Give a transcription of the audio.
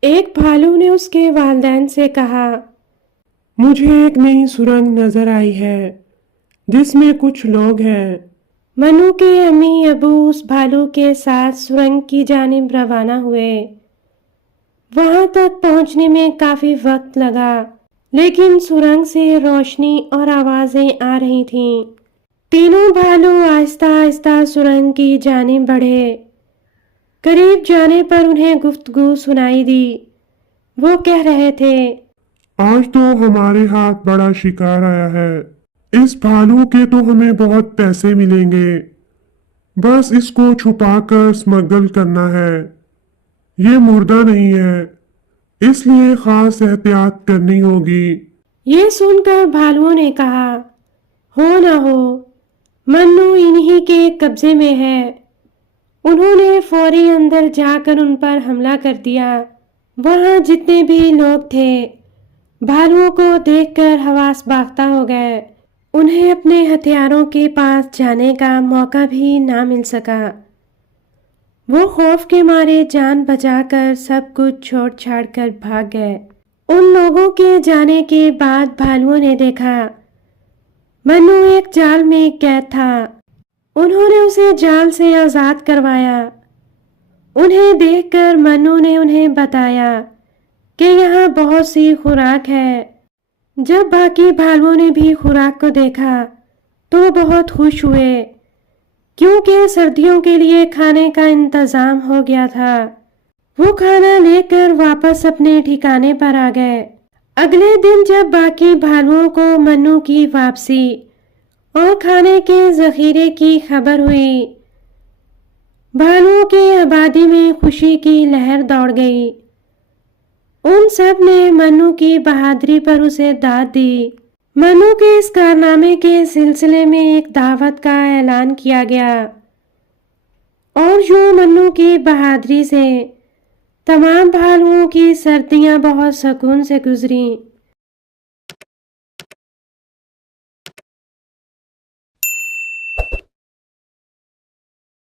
ایک بھالو نے اس کے والدین سے کہا، مجھے ایک نئی سرنگ نظر آئی ہے جس میں کچھ لوگ ہیں۔ منو کے امی ابو اس بھالو کے ساتھ سرنگ کی جانب روانہ ہوئے۔ وہاں تک پہنچنے میں کافی وقت لگا، لیکن سرنگ سے روشنی اور آوازیں آ رہی تھیں۔ تینوں بھالو آہستہ آہستہ سرنگ کی جانب بڑھے۔ قریب جانے پر انہیں گفتگو سنائی دی۔ وہ کہہ رہے تھے، آج تو ہمارے ہاتھ بڑا شکار آیا ہے۔ اس بھالو کے تو ہمیں بہت پیسے ملیں گے، بس اس کو چھپا کر سمگل کرنا ہے۔ یہ مردہ نہیں ہے، اس لیے خاص احتیاط کرنی ہوگی۔ یہ سن کر بھالوؤں نے کہا، ہو نہ ہو، منو انہی کے قبضے میں ہے۔ انہوں نے فوری اندر جا کر ان پر حملہ کر دیا۔ وہاں جتنے بھی لوگ تھے بھالوؤں کو دیکھ کر حواس باختہ ہو گئے۔ انہیں اپنے ہتھیاروں کے پاس جانے کا موقع بھی نہ مل سکا۔ وہ خوف کے مارے جان بچا کر سب کچھ چھوڑ چھاڑ کر بھاگ گئے۔ ان لوگوں کے جانے کے بعد بھالوؤں نے دیکھا منو ایک جال میں قید تھا۔ انہوں نے اسے جال سے آزاد کروایا۔ انہیں دیکھ کر منو نے انہیں بتایا کہ یہاں بہت سی خوراک ہے۔ جب باقی بھالوؤں نے بھی خوراک کو دیکھا تو بہت خوش ہوئے، کیونکہ سردیوں کے لیے کھانے کا انتظام ہو گیا تھا۔ وہ کھانا لے کر واپس اپنے ٹھکانے پر آ گئے۔ اگلے دن جب باقی بھالوؤں کو منو کی واپسی اور کھانے کے ذخیرے کی خبر ہوئی، بھالوؤں کی آبادی میں خوشی کی لہر دوڑ گئی۔ ان سب نے منو کی بہادری پر اسے داد دی۔ منو کے اس کارنامے کے سلسلے میں ایک دعوت کا اعلان کیا گیا، اور یوں منو کی بہادری سے تمام بھالوؤں کی سردیاں بہت سکون سے گزریں۔